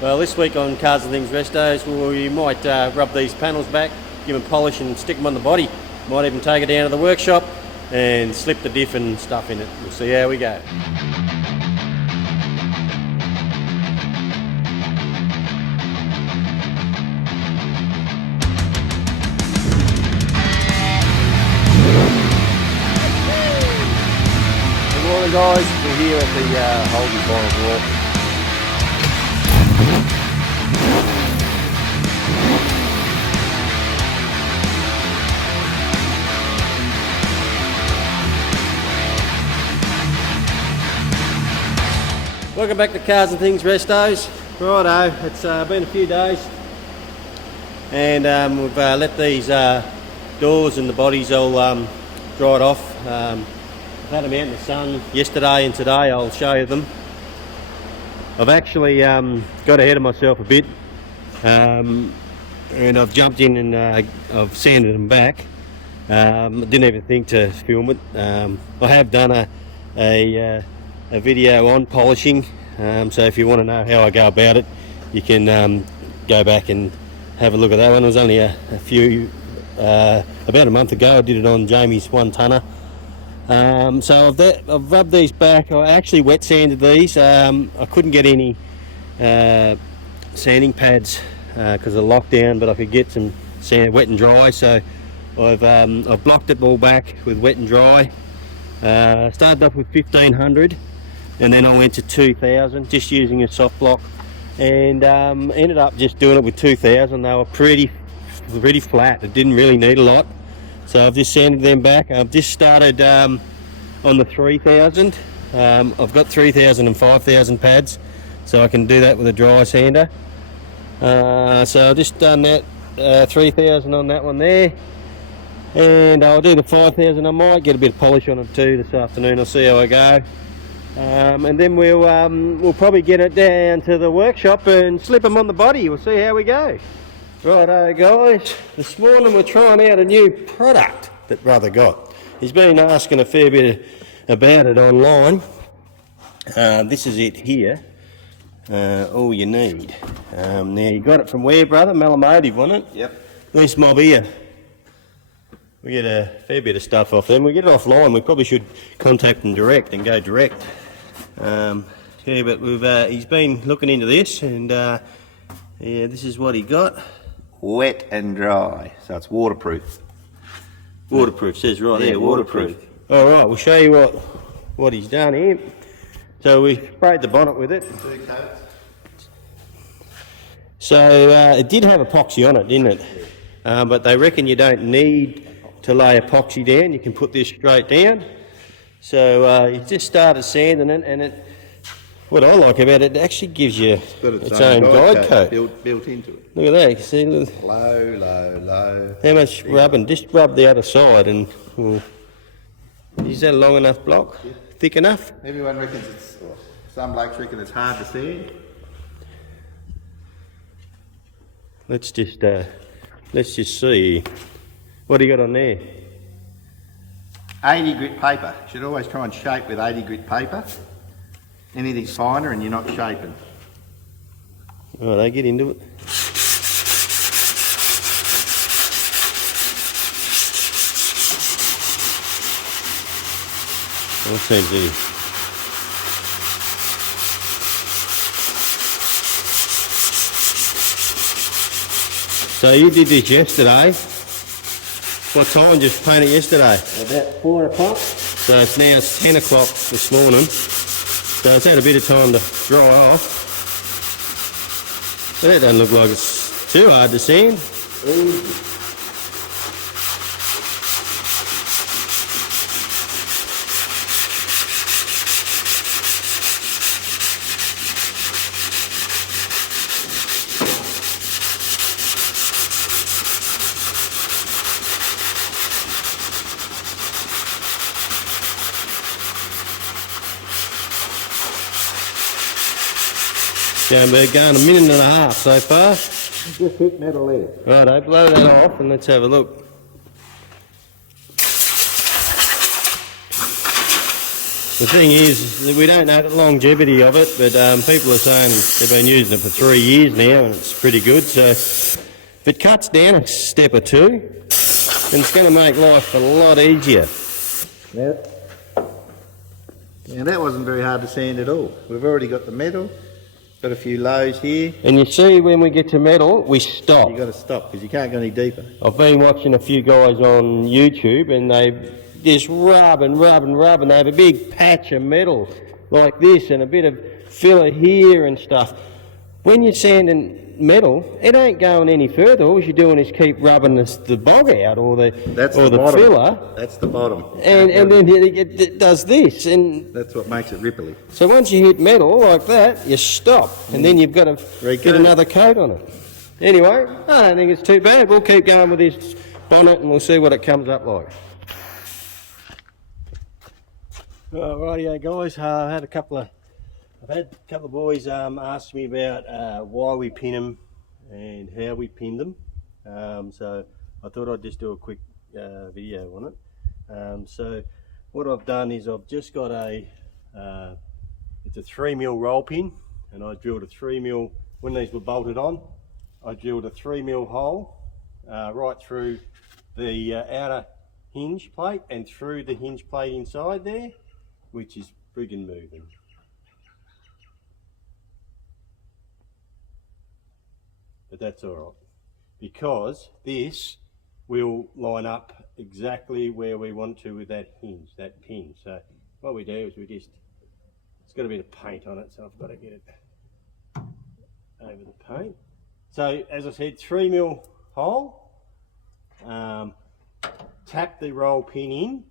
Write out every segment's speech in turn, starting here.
Well, this week on Cars and Things Restos, we might rub these panels back, give them a polish and stick them on the body. Might even take it down to the workshop and slip the diff and stuff in it. We'll see how we go. Good morning guys, we're here at the Holden Bottle Walk. Welcome back to Cars and Things Restos. Righto, it's been a few days and we've let these doors and the bodies all dried off. I've had them out in the sun yesterday and today. I'll show you them. I've actually got ahead of myself a bit and I've jumped in and I've sanded them back. I didn't even think to film it. I have done a video on polishing, so if you want to know how I go about it, you can go back and have a look at that one. It was only about a month ago. I did it on Jamie's 1-tonner. So I've rubbed these back. I actually wet sanded these. I couldn't get any sanding pads because of lockdown, but I could get some sand, wet and dry. So I've blocked it all back with wet and dry. Started off with 1500 and then I went to 2000 just using a soft block, and ended up just doing it with 2000. They were pretty flat. It didn't really need a lot, so I've just sanded them back. I've just started on the 3000. I've got 3000 and 5000 pads, so I can do that with a dry sander. So I've just done that 3000 on that one there, and I'll do the 5000. I might get a bit of polish on it too this afternoon. I'll see how I go, and then we'll probably get it down to the workshop and slip them on the body. We'll see how we go. Righto guys, this morning we're trying out a new product that brother got. He's been asking a fair bit about it online. This is it here. All you need. Now you got it from where, brother? Malamotive, wasn't it? Yep. This mob here. We get a fair bit of stuff off them. We get it offline. We probably should contact them direct and go direct. Yeah, but he's been looking into this, and yeah, this is what he got. Wet and dry, so it's waterproof. Waterproof, says right there, waterproof. Alright, we'll show you what he's done here. So we sprayed the bonnet with it. 2 coats. So it did have epoxy on it, didn't it? But they reckon you don't need to lay epoxy down. You can put this straight down. So you just started sanding it, and what I like about it, it actually gives you its own guide coat. Built into it. Look at that, you can see. Look. Low, low, low. How much rubbing? Just rub the other side, and is that a long enough block? Yeah. Thick enough? Everyone reckons some blokes reckon it's hard to sand. Let's just see. What do you got on there? 80 grit paper. You should always try and shape with 80 grit paper. Anything's finer and you're not shaping. Oh, they get into it. What seems to... So you did this yesterday. What time did you paint it yesterday? About 4 o'clock. So it's now 10 o'clock this morning. So it's had a bit of time to dry off. But that doesn't look like it's too hard to sand. Easy. Yeah, we're going a minute and a half so far. Just hit metal there. Righto, blow that off and let's have a look. The thing is that we don't know the longevity of it, but people are saying they've been using it for 3 years now and it's pretty good. So if it cuts down a step or two, then it's going to make life a lot easier. Now that wasn't very hard to sand at all. We've already got the metal, got a few lows here. And you see when we get to metal, we stop. You've got to stop because you can't go any deeper. I've been watching a few guys on YouTube and they just rub and rub and rub and they have a big patch of metal like this and a bit of filler here and stuff. When you're sanding metal, it ain't going any further. All you're doing is keep rubbing the bog out or the bottom. filler. That's the bottom. And then it does this. And that's what makes it ripply. so once you hit metal like that, you stop. And then you've got to get another coat on it. Anyway, I don't think it's too bad. We'll keep going with this bonnet and we'll see what it comes up like. Rightio guys, I've had a couple of boys ask me about why we pin them and how we pin them. So I thought I'd just do a quick video on it. So what I've done is I've just got it's a 3mm roll pin, and I drilled a 3mm, when these were bolted on, I drilled a 3mm hole right through the outer hinge plate and through the hinge plate inside there, which is friggin' moving. But that's alright, because this will line up exactly where we want to with that hinge, that pin. So what we do is it's got a bit of paint on it, so I've got to get it over the paint. So as I said, 3mm hole, tap the roll pin in,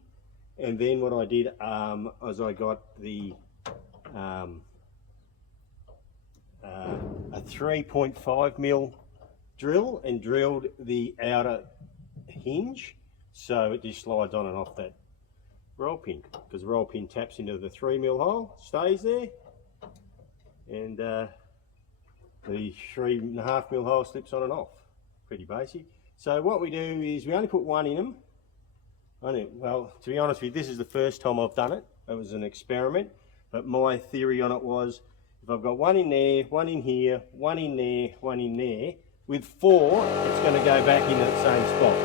and then what I did is I got the a 3.5mm drill and drilled the outer hinge so it just slides on and off that roll pin, because the roll pin taps into the 3mm hole, stays there, and the 3.5mm hole slips on and off. Pretty basic. So what we do is we only put one in them. Well, to be honest with you, this is the first time I've done it. It was an experiment, but my theory on it was, if I've got one in there, one in here, one in there, one in there, with 4, it's going to go back into the same spot.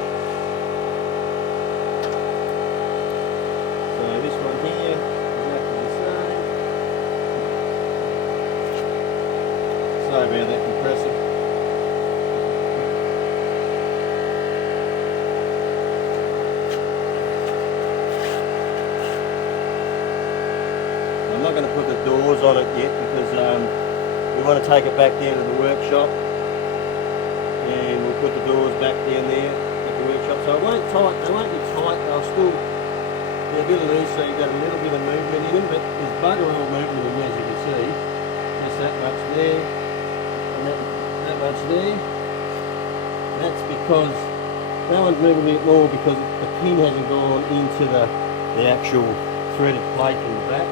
So this one here, exactly the same. Sorry about that compressor. I'm not going to put the doors on it yet because we want to take it back down to the workshop, and we'll put the doors back down there at the workshop. So they won't be tight, they'll still be a bit loose, so you've got a little bit of movement in them, but there's bugger all movement in them, as you can see. Just that much there, and that much there. And that's because that one's moving a bit more because the pin hasn't gone into the actual threaded plate in the back.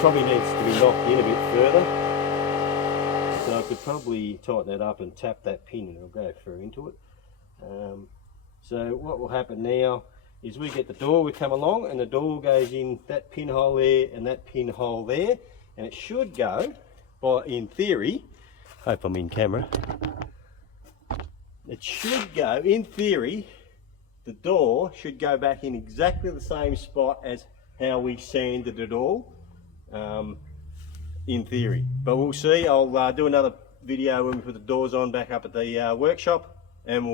Probably needs to be knocked in a bit further, so I could probably tighten that up and tap that pin and it'll go through into it. So what will happen now is we get the door, we come along and the door goes in that pinhole there and that pinhole there, and it should go, in theory, hope I'm in camera, it should go, in theory, the door should go back in exactly the same spot as how we sanded it all. In theory, but we'll see. I'll do another video when we put the doors on back up at the workshop, and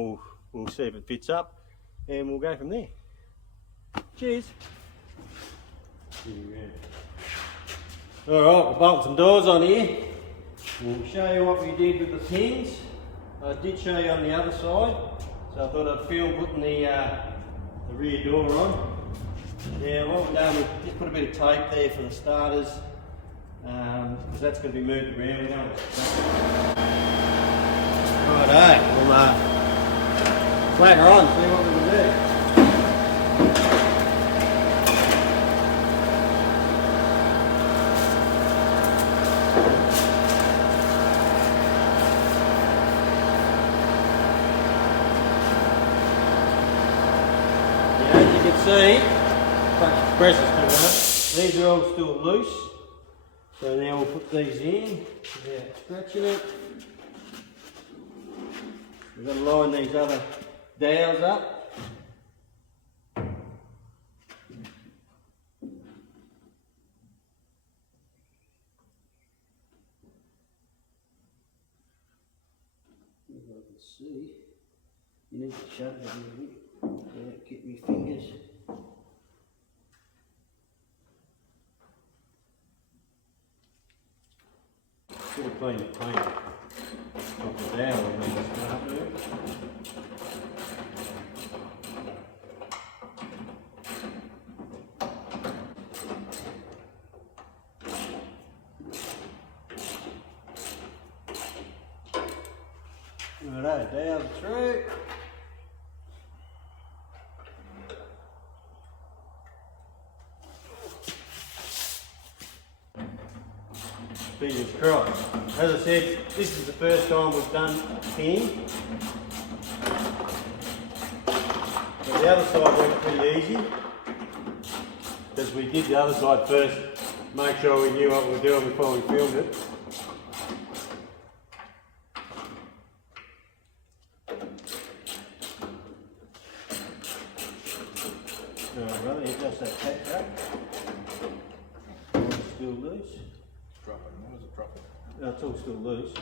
we'll see if it fits up, and we'll go from there. Cheers. All right, we'll bolt some doors on here. We'll show you what we did with the pins. I did show you on the other side, so I thought I'd film putting the rear door on. Yeah, what we've done, we've just put a bit of tape there for the starters, because that's going to be moved around. We don't Righto, we'll flag her on, see what we can do. Yeah, as you can see, pressure's too much. These are all still loose, so now we'll put these in without scratching it. We've got to line these other dowels up. See, you need to shut it a little bit. Get me fingers. Should have cleaned the paint off the dowel when we start there. Righto, down through. Fingers crossed. As I said, this is the first time we've done pinning. But the other side went pretty easy. Because we did the other side first, make sure we knew what we were doing before we filmed it. Well, you just that catch up. Still loose. Dropping. What is it dropping? No, it's all still loose.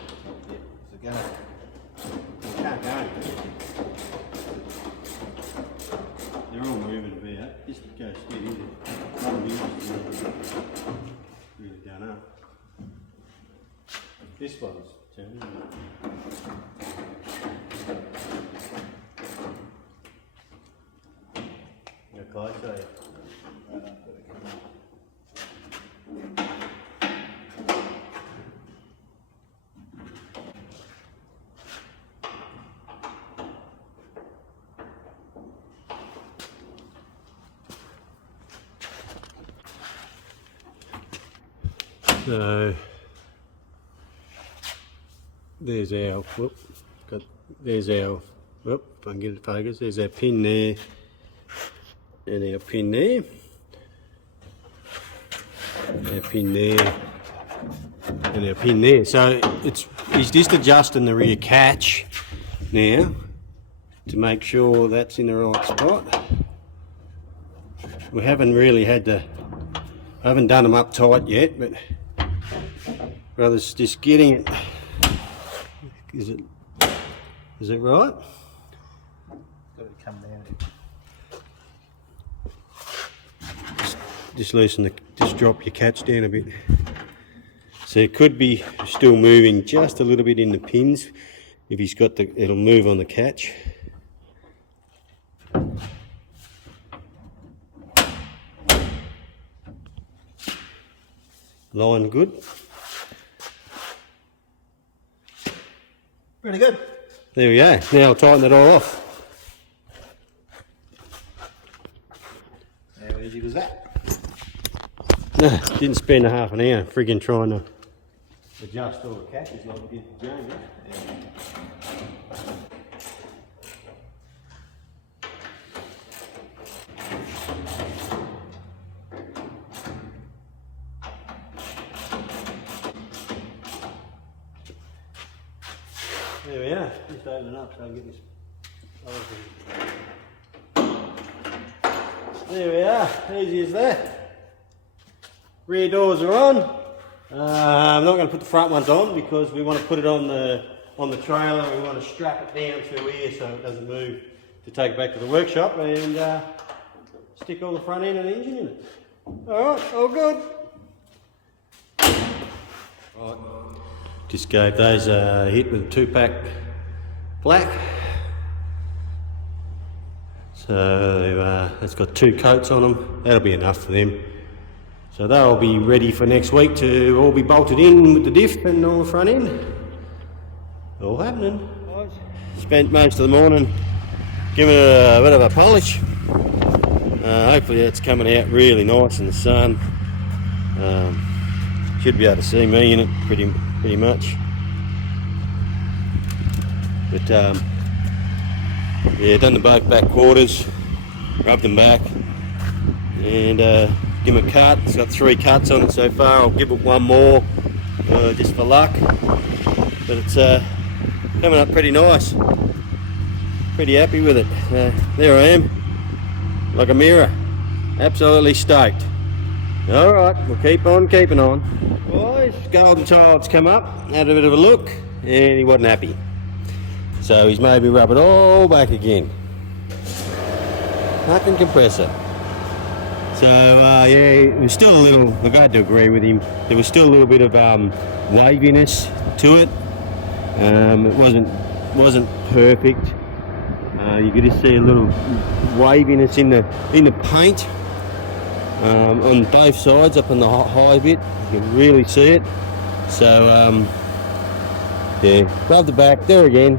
Yeah. Is it going? You can't go anywhere. They're all moving a bit. Just go steady. Really done up. This one's turning. Okay, so there's our there's our if I can get it focused, there's our pin there and our pin there. Our pin there and our pin there. So he's just adjusting the rear catch now to make sure that's in the right spot. We haven't really had to, I haven't done them up tight yet, but brother's just getting it. Is it right? Got to come down. Just drop your catch down a bit. So it could be still moving just a little bit in the pins. If he's got it'll move on the catch. Line good. Pretty good. There we go. Now I'll tighten it all off. How easy was that? Didn't spend a half an hour friggin' trying to adjust all the catches like we did with James. There we are. Just open it up so I can get this open. There we are. Easy as that. Rear doors are on. I'm not going to put the front ones on because we want to put it on the trailer. We want to strap it down through here so it doesn't move to take it back to the workshop and stick all the front end and engine in it. Alright, all good. Right. Just gave those a hit with a 2-pack black. So it's got 2 coats on them. That'll be enough for them. So they'll be ready for next week to all be bolted in with the diff and all the front end. All happening. Spent most of the morning giving it a bit of a polish. Hopefully it's coming out really nice in the sun. Should be able to see me in it pretty much. But yeah, done the both back quarters, rubbed them back, and give him a cut. It's got 3 cuts on it so far. I'll give it one more just for luck. But it's coming up pretty nice. Pretty happy with it. There I am, like a mirror. Absolutely stoked. Alright, we'll keep on keeping on. Boys, Golden Child's come up, had a bit of a look, and he wasn't happy. So he's made me rub it all back again. Fucking compressor. So yeah, it was still a little, I had to agree with him, there was still a little bit of waviness to it. It wasn't perfect. You could just see a little waviness in the paint on both sides, up on the high bit. You can really see it. So yeah, rub the back there again.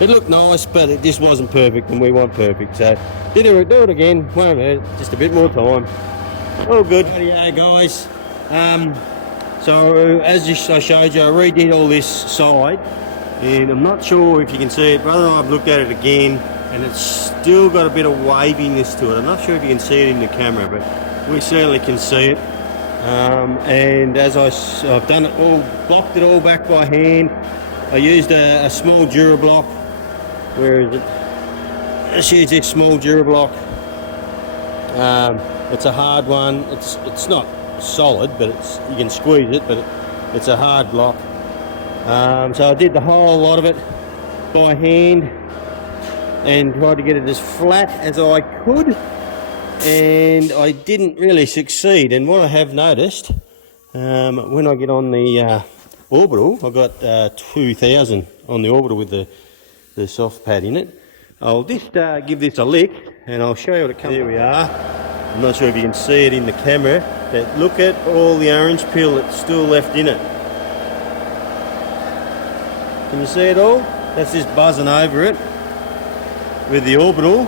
It looked nice, but it just wasn't perfect, and we want perfect. So do it again. Wait a minute, just a bit more time. All good. Yeah, guys. So as I showed you, I redid all this side, and I'm not sure if you can see it. Brother and I have looked at it again, and it's still got a bit of waviness to it. I'm not sure if you can see it in the camera, but we certainly can see it. And as I've done it all, blocked it all back by hand. I used a small Durablock. Where is it? Let's use this small Durablock. It's a hard one. It's not solid, but you can squeeze it, but it's a hard block. So I did the whole lot of it by hand and tried to get it as flat as I could, and I didn't really succeed. And what I have noticed, when I get on the orbital, I've got 2000 on the orbital with the soft pad in it. I'll just give this a lick and I'll show you what it comes. There we are. I'm not sure if you can see it in the camera, but look at all the orange peel that's still left in it. Can you see it all? That's just buzzing over it with the orbital,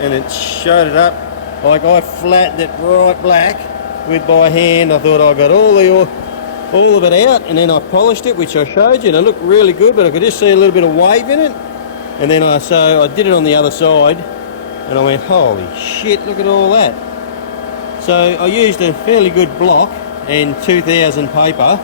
and it showed it up. Like, I flattened it right black with by hand. I thought I got all of it out, and then I polished it, which I showed you, and it looked really good, but I could just see a little bit of wave in it. And then I did it on the other side, and I went, holy shit, look at all that. So I used a fairly good block and 2000 paper,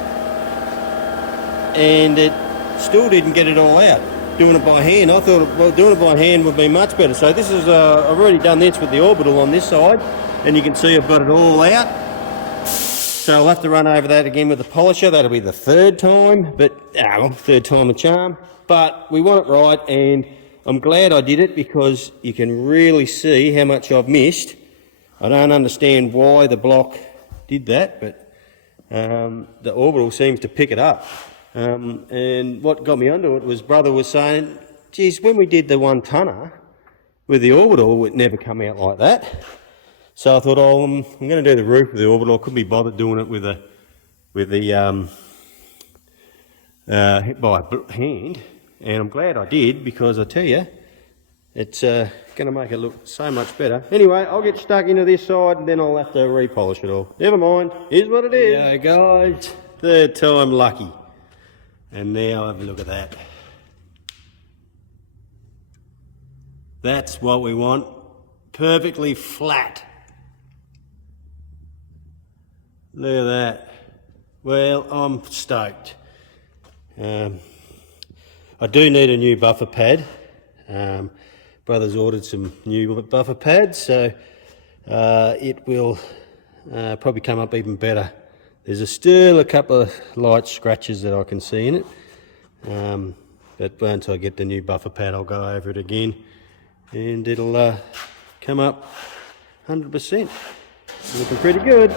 and it still didn't get it all out. Doing it by hand, I thought, well, doing it by hand would be much better. So this is, I've already done this with the orbital on this side, and you can see I've got it all out. So I'll have to run over that again with the polisher. That'll be the third time, but third time a charm. But we want it right, and I'm glad I did it because you can really see how much I've missed. I don't understand why the block did that, but the orbital seems to pick it up. And what got me onto it was brother was saying, geez, when we did the 1 tonner with the orbital, it never come out like that. So I thought, oh, I'm going to do the roof with the orbital. I couldn't be bothered doing it with the by hand, and I'm glad I did, because I tell you, it's going to make it look so much better. Anyway, I'll get stuck into this side, and then I'll have to repolish it all. Never mind. Here's what it is. Yeah, guys, third time lucky. And now have a look at that. That's what we want. Perfectly flat. Look at that. Well, I'm stoked. I do need a new buffer pad. Brother's ordered some new buffer pads, so it will probably come up even better. There's still a couple of light scratches that I can see in it, but once I get the new buffer pad, I'll go over it again, and it'll come up 100%. Looking pretty good.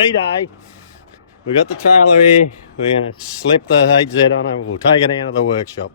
D-Day. We got the trailer here. We're going to slip the 8Z on it. We'll take it down to the workshop.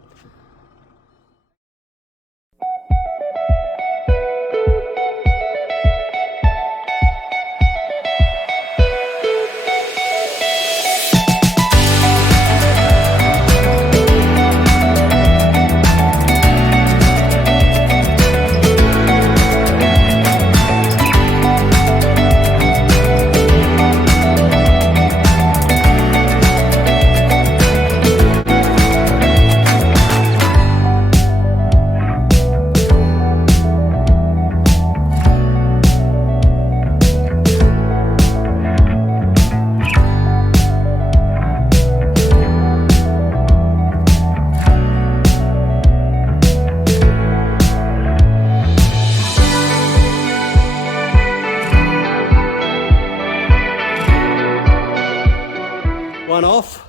One off,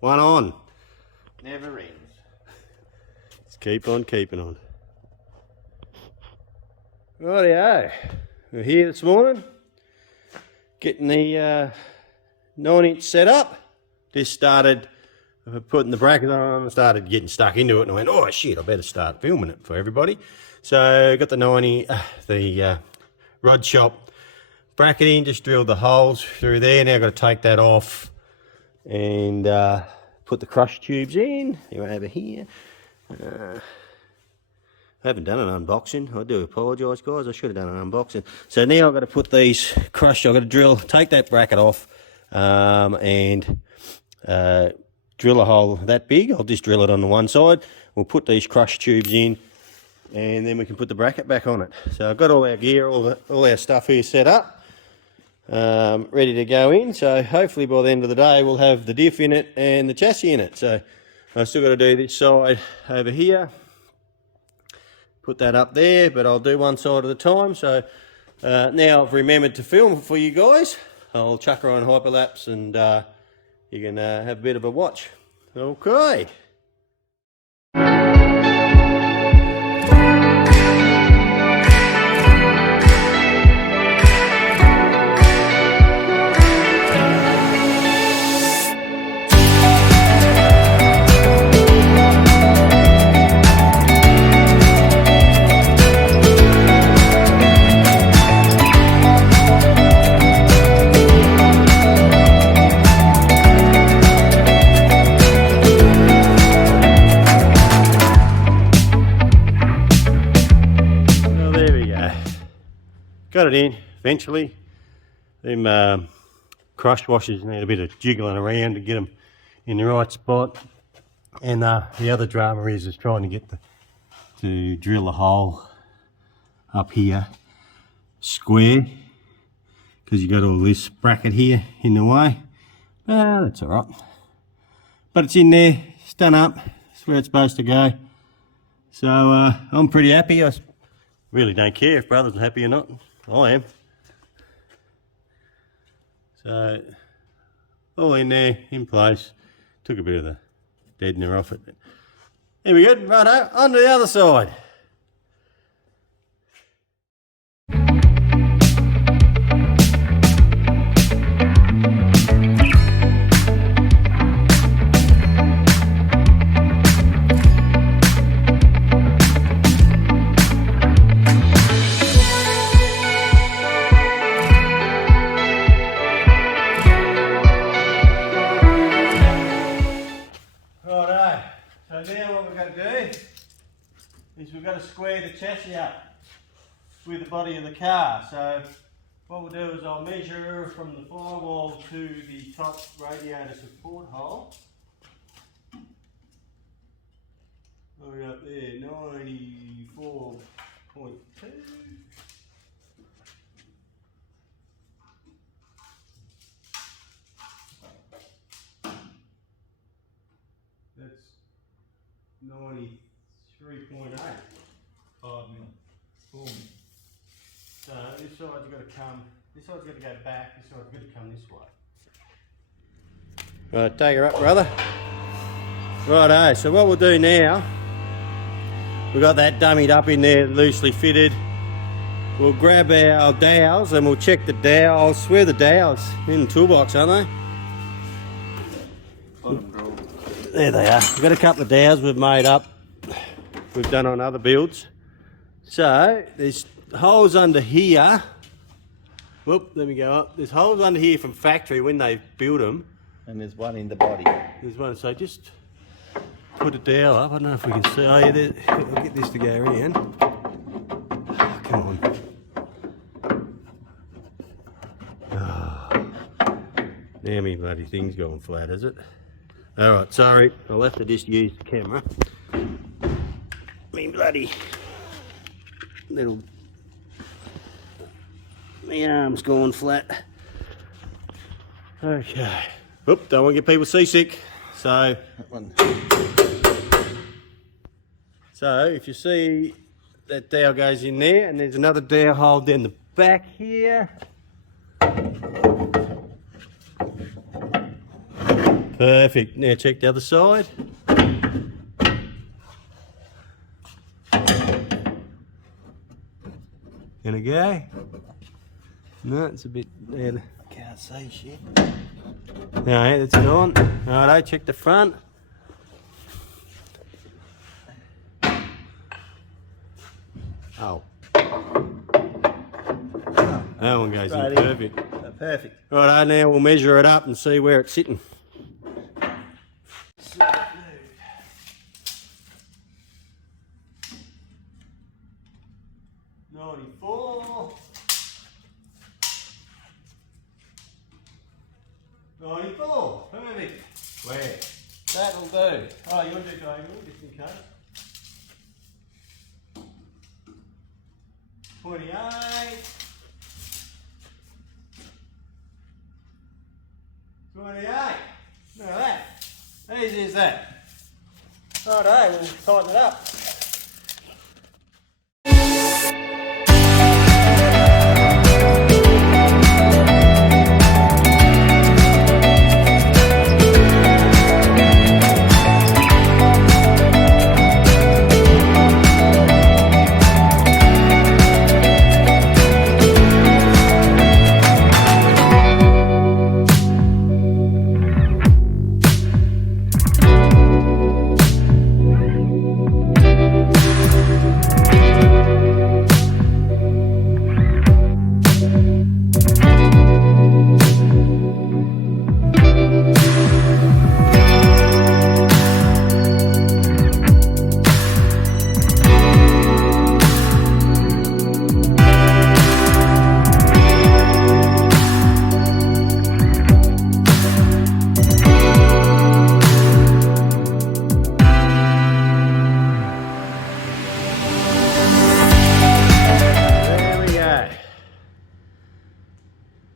one on. Never ends. Let's keep on keeping on. Rightio, we're here this morning, getting the 9-inch set up. Just started putting the bracket on and started getting stuck into it, and I went, oh shit, I better start filming it for everybody. So got the rod shop bracket in, just drilled the holes through there. Now I've got to take that off and put the crush tubes in. They're over here. I haven't done an unboxing. I do apologise, guys. I should have done an unboxing. So now I've got to put these crushed. I've got to take that bracket off and drill a hole that big. I'll just drill it on the one side. We'll put these crush tubes in, and then we can put the bracket back on it. So I've got all our gear, all our stuff here set up. Ready to go in, so hopefully by the end of the day we'll have the diff in it and the chassis in it. So I've still got to do this side over here, put that up there, but I'll do one side at a time. So now I've remembered to film for you guys. I'll chuck her on hyperlapse and you can have a bit of a watch. Okay. Got it in eventually. Them crush washers need a bit of jiggling around to get them in the right spot. And the other drama is trying to get to drill a hole up here square, because you got all this bracket here in the way. That's all right. But it's in there, it's done up. It's where it's supposed to go. So I'm pretty happy. I really don't care if brother's happy or not. I am. So all in there, in place. Took a bit of the deadener off it. There we go. Righto, on to the other side. So now what we've got to do is we've got to square the chassis up with the body of the car. So what we'll do is I'll measure from the firewall to the top radiator support hole. We're up there, 94.2. That's 93.8 5 mil. So this side's got to come, this side's got to go back, this side's got to come this way. Right, take her up, brother. Righto, so what we'll do now, we've got that dummied up in there, loosely fitted. we'll grab our dowels and we'll check the dowels. I swear the dowels in the toolbox, aren't they? There they are. We've got a couple of dowels we've made up. We've done on other builds. So there's holes under here. Whoop, let me go up. There's holes under here from factory when they build them. And there's one in the body. There's one, so just put a dowel up. I don't know if we can see. Oh yeah, we'll get this to go in. Oh, come on. Oh. Now my bloody thing's going flat, is it? Alright, sorry. I'll have to just use the camera. Me bloody little... My arm's going flat. Okay. Oop, don't want to get people seasick. So if you see that dowel goes in there, and there's another dowel hole down the back here. Perfect. Now check the other side. Gonna go? No, it's a bit... I Can't see shit. No, that's it on. Alright, check the front. Oh. That one goes in perfect. Perfect. Right, now we'll measure it up and see where it's sitting. Perfect. Where? That'll do. Oh, you want to do diagonal just in case? 28. 28. Look at that. Easy as that. Righto, we'll tighten it up.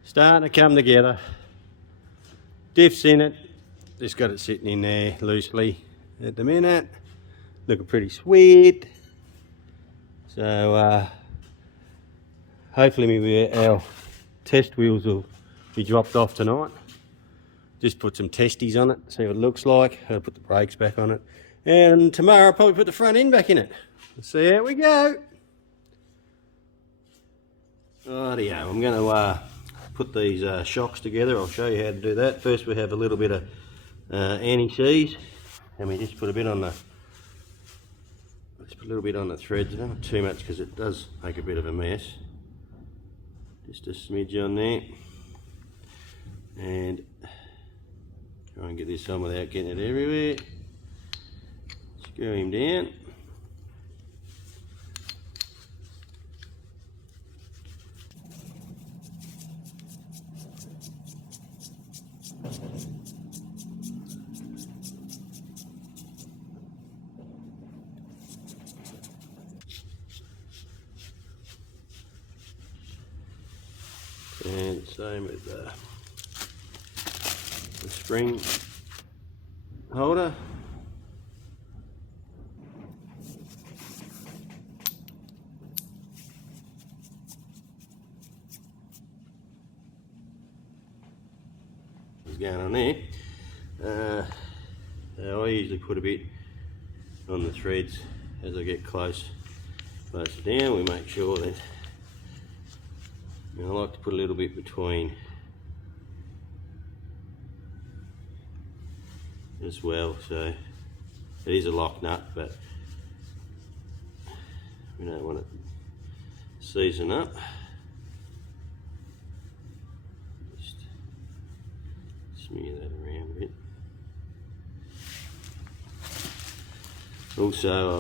Starting to come together. Diff's in it. Just got it sitting in there loosely at the minute. Looking pretty sweet. So hopefully our test wheels will be dropped off tonight. Just put some testies on it, see what it looks like. I'll put the brakes back on it. And tomorrow I'll probably put the front end back in it. Let's see how we go. Rightio, I'm going to put these shocks together. I'll show you how to do that. First we have a little bit of anti-seize, and we just put a bit on the threads. I don't want too much because it does make a bit of a mess. Just a smidge on there, and try and get this on without getting it everywhere. Screw him down. And same with the spring holder. Is going on there. I usually put a bit on the threads as I get closer down. We make sure that And I like to put a little bit between as well, so it is a lock nut, but we don't want it to season up. Just smear that around a bit. Also, I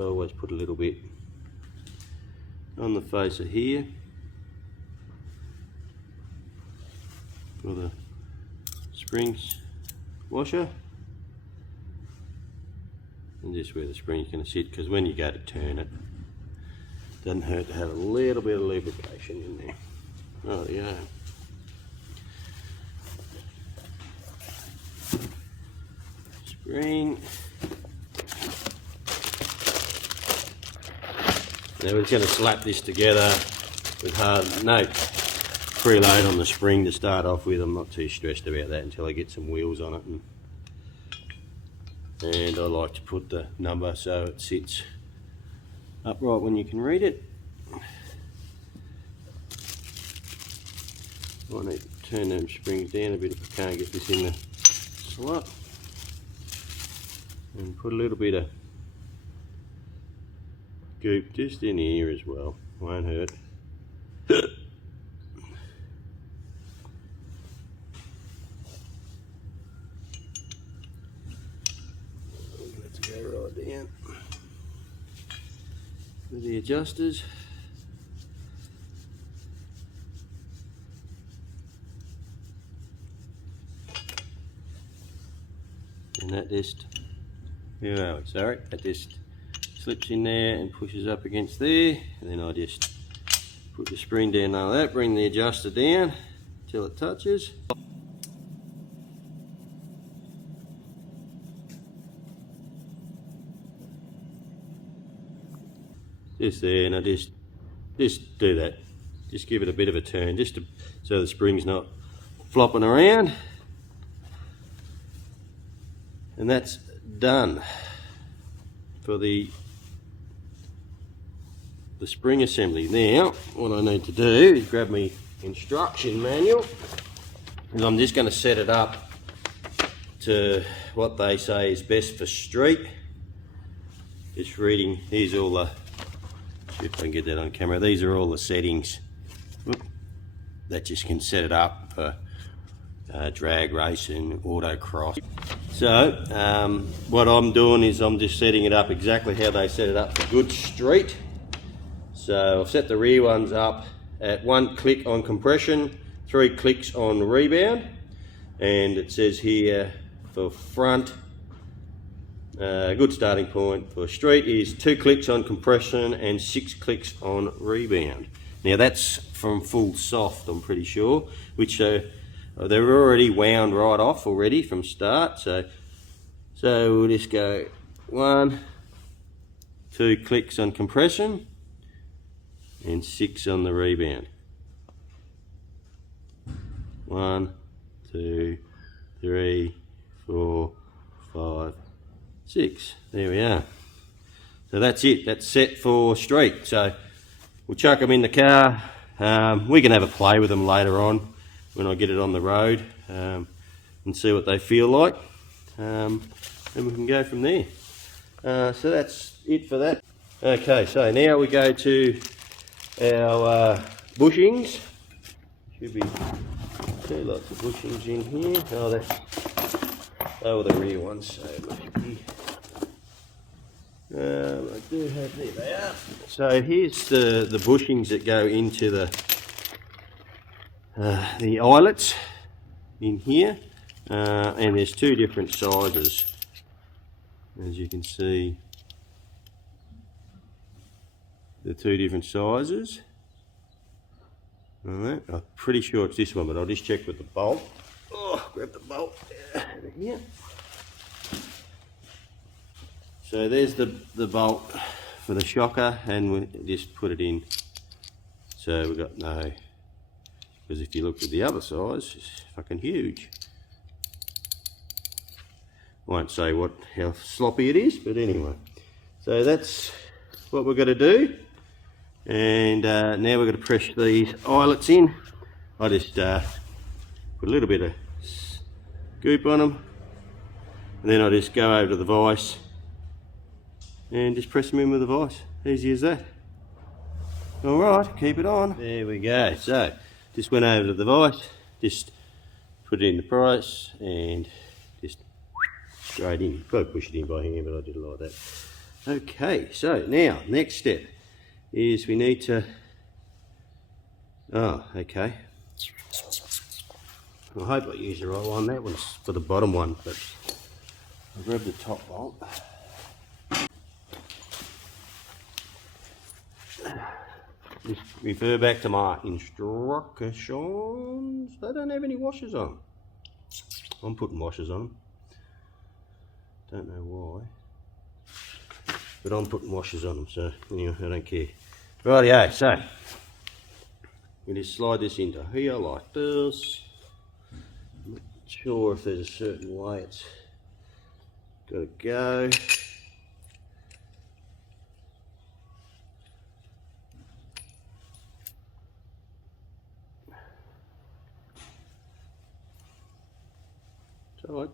always put a little bit on the face of here for the springs washer, and just where the spring's going to sit, because when you go to turn it, doesn't hurt to have a little bit of lubrication in there. Oh yeah. Spring. Now we're just going to slap this together with no preload on the spring to start off with. I'm not too stressed about that until I get some wheels on it, and I like to put the number so it sits upright when you can read it. I need to turn them springs down a bit if I can't get this in the slot, and put a little bit of goop just in here as well, won't hurt. Let's go right down with the adjusters. And that just, sorry, that just slips in there and pushes up against there, and then I just put the spring down like that, bring the adjuster down till it touches. Just there, and I just do that. Just give it a bit of a turn, so the spring's not flopping around. And that's done for the spring assembly. Now, what I need to do is grab my instruction manual, and I'm just going to set it up to what they say is best for street. Just reading, here's all the, see if I can get that on camera, these are all the settings that just can set it up for drag racing, autocross. So what I'm doing is I'm just setting it up exactly how they set it up for good street. So I've set the rear ones up at 1 click on compression, 3 clicks on rebound, and it says here for front, good starting point for street is 2 clicks on compression and 6 clicks on rebound. Now that's from full soft, I'm pretty sure, which they're already wound right off already from start. So we'll just go 1, 2 clicks on compression and 6 on the rebound. 1, 2, 3, 4, 5, 6. There we are. So that's it. That's set for street. So we'll chuck them in the car. We can have a play with them later on when I get it on the road, and see what they feel like, and we can go from there. So that's it for that. Okay, so now we go to our bushings. Should be lots of bushings in here. Oh, the rear ones. So maybe I do have, there they are. So here's the bushings that go into the eyelets in here, and there's 2 different sizes, as you can see, the 2 different sizes. Alright, I'm pretty sure it's this one, but I'll just check with the bolt. Oh, grab the bolt over here. So there's the bolt for the shocker, and we just put it in. So we've got no, because if you look at the other size, it's fucking huge. Won't say how sloppy it is, but anyway. So that's what we're going to do, And now we're going to press these eyelets in. I just put a little bit of goop on them, and then I just go over to the vise and just press them in with the vise. Easy as that. Alright, keep it on. There we go. So, just went over to the vise, just put it in the price and just straight in. Probably push it in by hand, but I did it like that. Okay, so now, next step is we need to, oh, okay. I hope I use the right one. That one's for the bottom one, but I'll grab the top bolt. Just refer back to my instructions. They don't have any washers on. I'm putting washers on them. Don't know why. But I'm putting washers on them, so anyway, I don't care. Rightio, so we just slide this into here like this. I'm not sure if there's a certain way it's got to go. Right.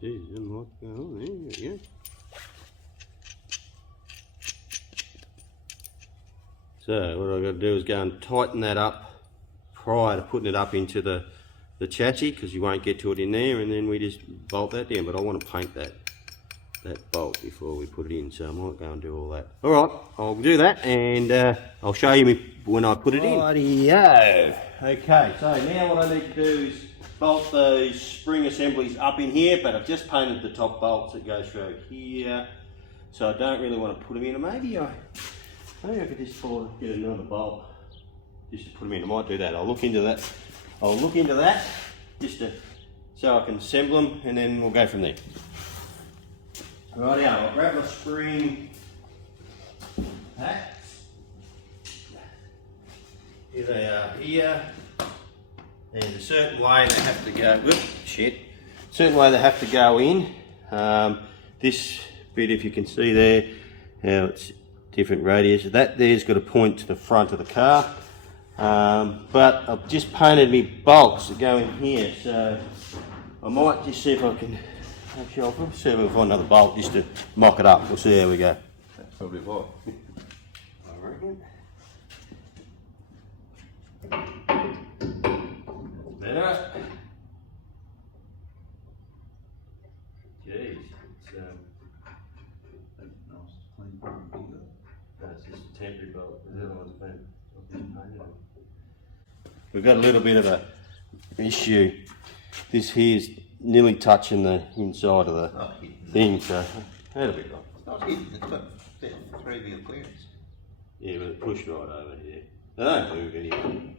Geez, didn't like that. Oh, there you go. So what I've got to do is go and tighten that up prior to putting it up into the chassis, because you won't get to it in there, and then we just bolt that down. But I want to paint that bolt before we put it in, so I might go and do all that. Alright, I'll do that and I'll show you when I put it in. Rightio. Okay, so now what I need to do is bolt those spring assemblies up in here, but I've just painted the top bolts that go through here, so I don't really want to put them in. Maybe I could just get another bolt just to put them in. I might do that. I'll look into that. Just so I can assemble them, and then we'll go from there. Rightio, I'll grab my spring packs. Here they are here. There's a certain way they have to go. Whoop, shit. Certain way they have to go in. This bit, if you can see there, how it's different radius. That there's got to point to the front of the car. But I've just painted me bolts that go in here, so I might just see if I can. Actually, I'll see if I can find another bolt just to mock it up. We'll see how we go. That's probably what. I reckon. Better. Jeez, Nice, clean bottom. that's just a temporary bolt. The other one's been painted on. We've got a little bit of a issue. This here's nearly touching the inside of the thing, so that'll be right. It's not hidden, it's got 3 wheel clearance. Yeah, but it pushed right over here. They don't move anyway.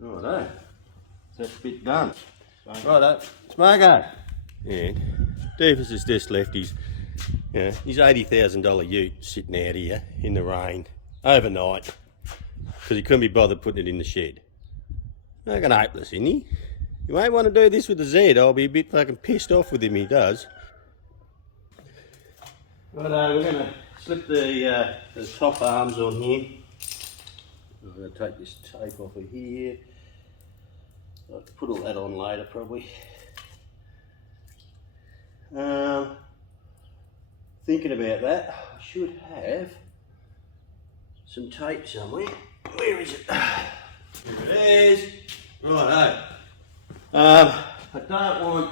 Righto, that's a bit done. Righto, Smargo. And Davis has just left his $80,000 ute sitting out here in the rain overnight because he couldn't be bothered putting it in the shed. Fucking hopeless, isn't he? You won't want to do this with the Z. I'll be a bit fucking pissed off with him, he does. Righto, we're going to slip the top arms on here. I'm going to take this tape off of here. I'll put all that on later probably. Thinking about that, I should have some tape somewhere. Where is it? Here it is. Righto. I don't want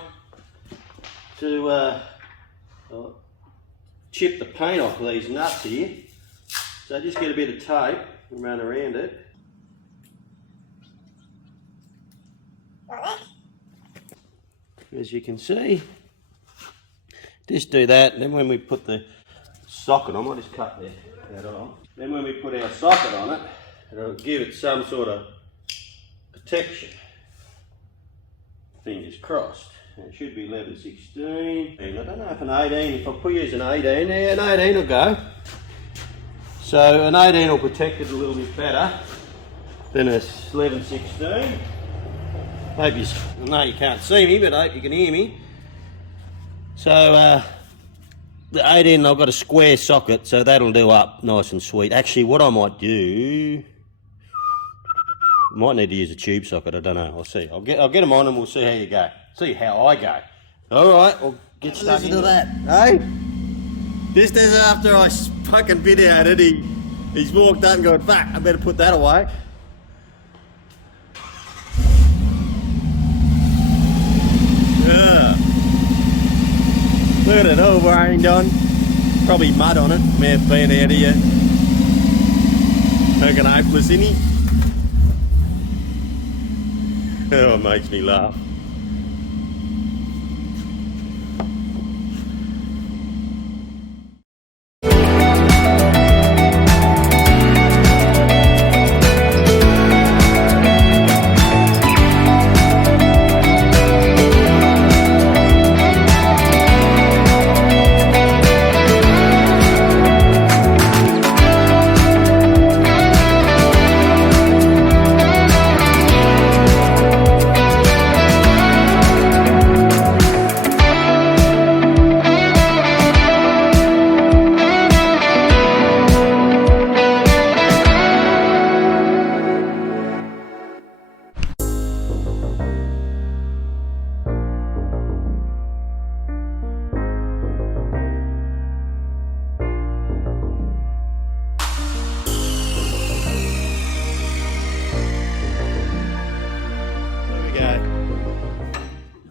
to chip the paint off of these nuts here, so just get a bit of tape and run around it. As you can see, just do that, and then when we put the socket on, I'll just cut that on. Then when we put our socket on it, it'll give it some sort of protection. Fingers crossed. And it should be 11/16. And I don't know if an 18, if I put use an 18, yeah, an 18 will go. So an 18 will protect it a little bit better than a 11/16. Hope you, I know you can't see me, but I hope you can hear me. So the 18, I've got a square socket, so that'll do up nice and sweet. Actually, what I might do, I might need to use a tube socket, I don't know, I'll see. I'll get them on and we'll see how you go. See how I go. Alright, we'll get stuck into that. Hey? Just as after I fucking bit out it, he's walked up and gone, fuck, I better put that away. Yeah. Look at it, all rained on. Probably mud on it, may have been out here. Fucking hopeless, isn't he? Oh, it makes me laugh.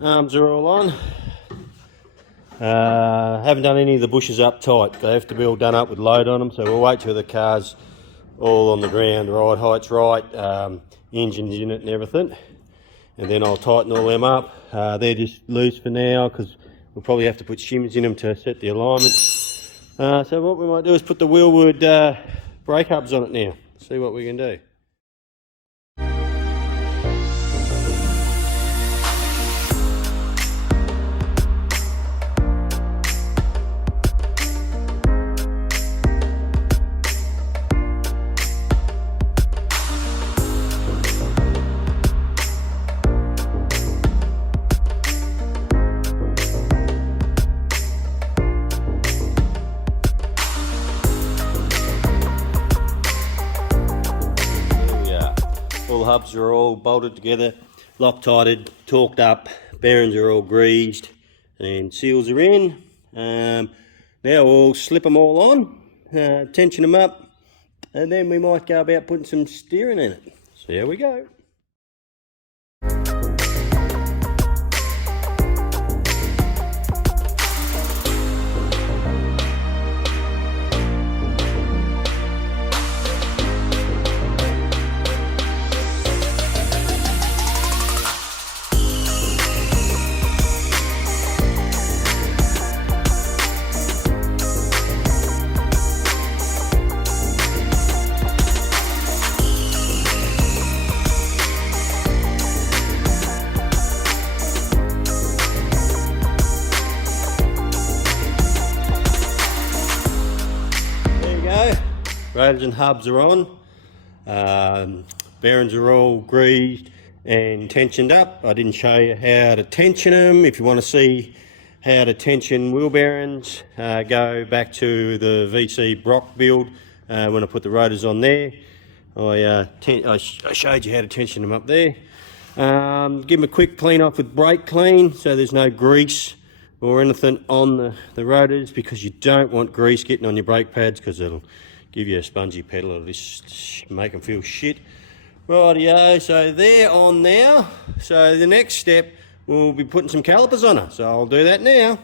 Arms are all on. Haven't done any of the bushes up tight. They have to be all done up with load on them, so we'll wait till the car's all on the ground, right, height's right, engine's in it and everything, and then I'll tighten all them up. They're just loose for now because we'll probably have to put shims in them to set the alignment. So what we might do is put the Wilwood brake hubs on it now, see what we can do. All hubs are all bolted together, Loctited, torqued up, bearings are all greased and seals are in. Now we'll slip them all on, tension them up, and then we might go about putting some steering in it. So here we go. Rotors and hubs are on, bearings are all greased and tensioned up. I didn't show you how to tension them. If you want to see how to tension wheel bearings, go back to the VC Brock build when I put the rotors on there. I showed you how to tension them up there. Give them a quick clean off with brake clean so there's no grease or anything on the rotors, because you don't want grease getting on your brake pads because it'll give you a spongy pedal, it'll just make them feel shit. Rightio, so they're on now. So the next step, we'll be putting some calipers on her. So I'll do that now.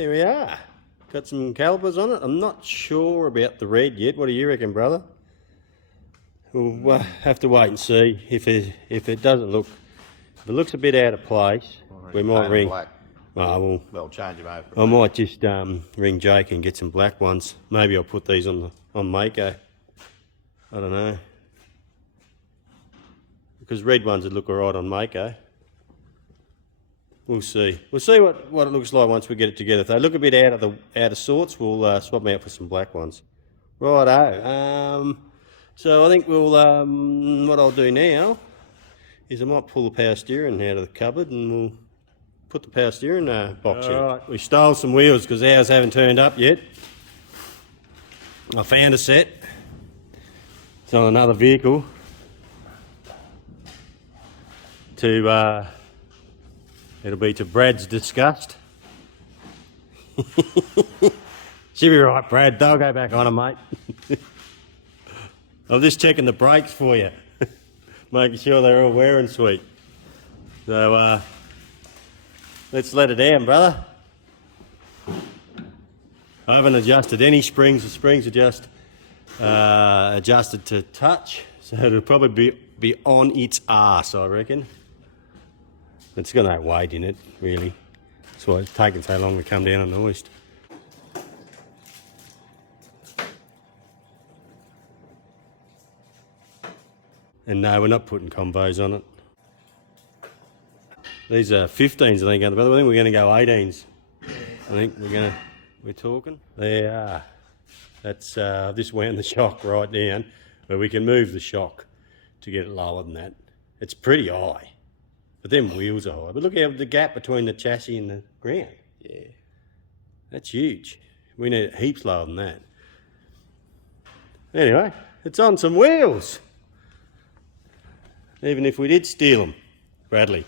there we are. Got some calipers on it. I'm not sure about the red yet. What do you reckon, brother? We'll have to wait and see if it doesn't look. If it looks a bit out of place, we might ring. Black. Oh, Well, change them over. I might just ring Jake and get some black ones. Maybe I'll put these on Mako. I don't know. Because red ones would look alright on Mako. We'll see. We'll see what it looks like once we get it together. If they look a bit out of sorts, we'll swap them out for some black ones. Righto. So I think we'll what I'll do now is I might pull the power steering out of the cupboard and we'll put the power steering box in. Right. We stole some wheels because ours haven't turned up yet. I found a set. It's on another vehicle. It'll be to Brad's disgust. Should be right, Brad. I'll go back on him, mate. I'm just checking the brakes for you. Making sure they're all wearing sweet. So, let's let it down, brother. I haven't adjusted any springs. The springs are just adjusted to touch. So it'll probably be on its arse, I reckon. It's got no weight in it, really. That's why it's taken so long to come down on the hoist. And no, we're not putting combos on it. These are 15s, I think, I think we're going to go 18s. I think we're talking. They are. That's, I've just wound the shock right down, but we can move the shock to get it lower than that. It's pretty high. But them wheels are high. But look at the gap between the chassis and the ground. Yeah. That's huge. We need it heaps lower than that. Anyway, it's on some wheels. Even if we did steal them, Bradley.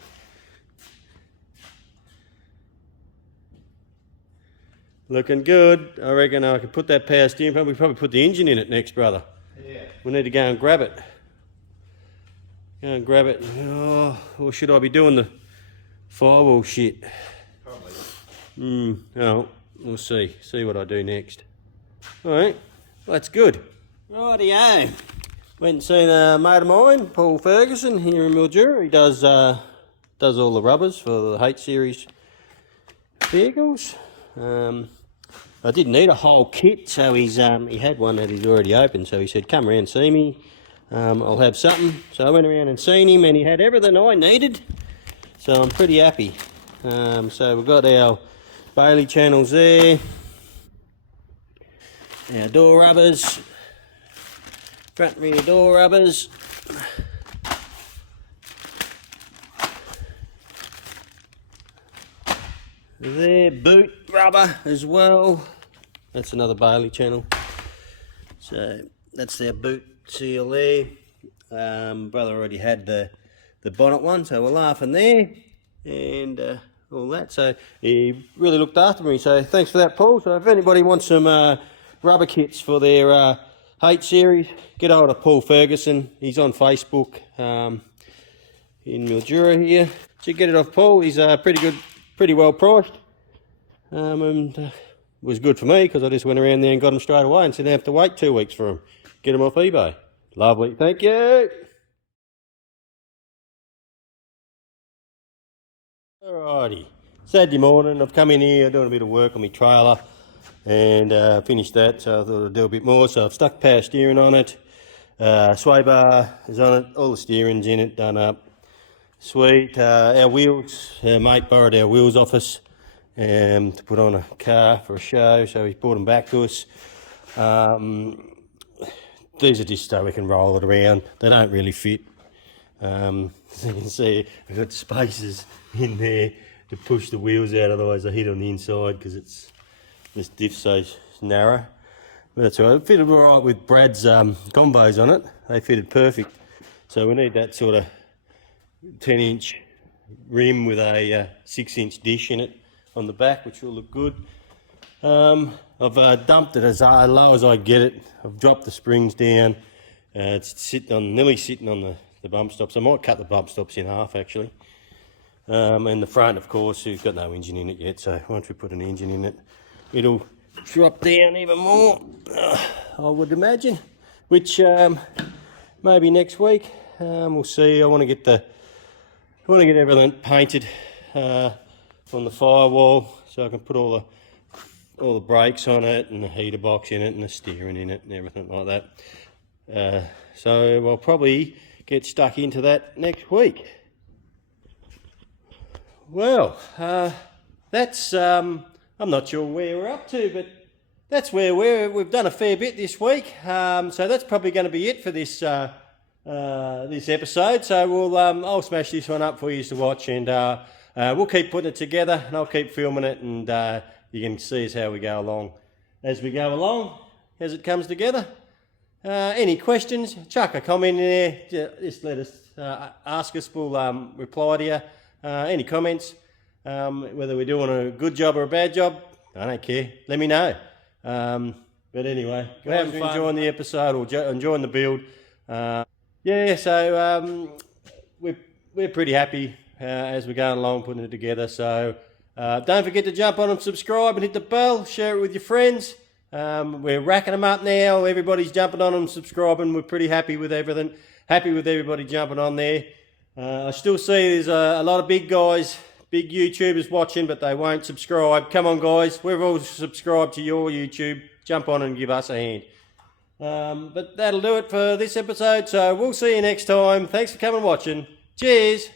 Looking good. I reckon I could put that power steering. Probably put the engine in it next, brother. Yeah. We need to go and grab it. Go and grab it. Oh, or should I be doing the firewall shit? Probably. Oh, we'll see. See what I do next. All right. Well, that's good. Rightio. Went and seen a mate of mine, Paul Ferguson, here in Mildura. He does all the rubbers for the H series vehicles. I didn't need a whole kit, so he had one that he's already opened. So he said, "Come around and see me. I'll have something." So I went around and seen him, and he had everything I needed. So I'm pretty happy. So we've got our Bailey channels there, our door rubbers, front and rear door rubbers. Their boot rubber as well. That's another Bailey channel. So that's their boot seal there. Brother already had the bonnet one, so we're laughing there and all that. So he really looked after me. So thanks for that, Paul. So if anybody wants some rubber kits for their H series, get hold of Paul Ferguson. He's on Facebook in Mildura here. So get it off Paul. He's pretty good. Pretty well priced, and it was good for me because I just went around there and got them straight away and didn't have to wait 2 weeks for them. Get them off eBay. Lovely, thank you. Alrighty, Saturday morning, I've come in here doing a bit of work on my trailer and finished that, so I thought I'd do a bit more. So I've stuck power steering on it, sway bar is on it, all the steering's in it, done up. Sweet. Our wheels, our mate borrowed our wheels off us to put on a car for a show, so he's brought them back to us. These are just so we can roll it around. They don't really fit. As you can see, I've got spaces in there to push the wheels out, otherwise they hit on the inside because it's this diff so narrow. But that's all right. It fitted all right with Brad's combos on it. They fitted perfect. So we need that sort of 10-inch rim with a 6-inch dish in it on the back, which will look good. I've dumped it as low as I get it. I've dropped the springs down. It's nearly sitting on the bump stops. I might cut the bump stops in half actually. And the front, of course, we've got no engine in it yet, so once we put an engine in it, it'll drop down even more, I would imagine, which maybe next week. We'll see. I want to get everything painted on the firewall, so I can put all the brakes on it and the heater box in it and the steering in it and everything like that. So I'll probably get stuck into that next week. Well, that's I'm not sure where we're up to, but that's where we've done a fair bit this week. So that's probably going to be it for this this episode. So I'll smash this one up for you to watch, and we'll keep putting it together, and I'll keep filming it, and you can see us how we go along as it comes together. Any questions? Chuck a comment in there. Just let us ask us. We'll reply to you. Any comments? Whether we're doing a good job or a bad job, I don't care. Let me know. But anyway, if you're enjoying the episode or enjoying the build, yeah. So we're pretty happy as we're going along putting it together. So don't forget to jump on and subscribe and hit the bell. Share it with your friends. We're racking them up now. Everybody's jumping on and subscribing. We're pretty happy with everything. Happy with everybody jumping on there. I still see there's a lot of big guys, big YouTubers watching, but they won't subscribe. Come on, guys. We've all subscribed to your YouTube. Jump on and give us a hand. But that'll do it for this episode. So we'll see you next time. Thanks for coming and watching. Cheers.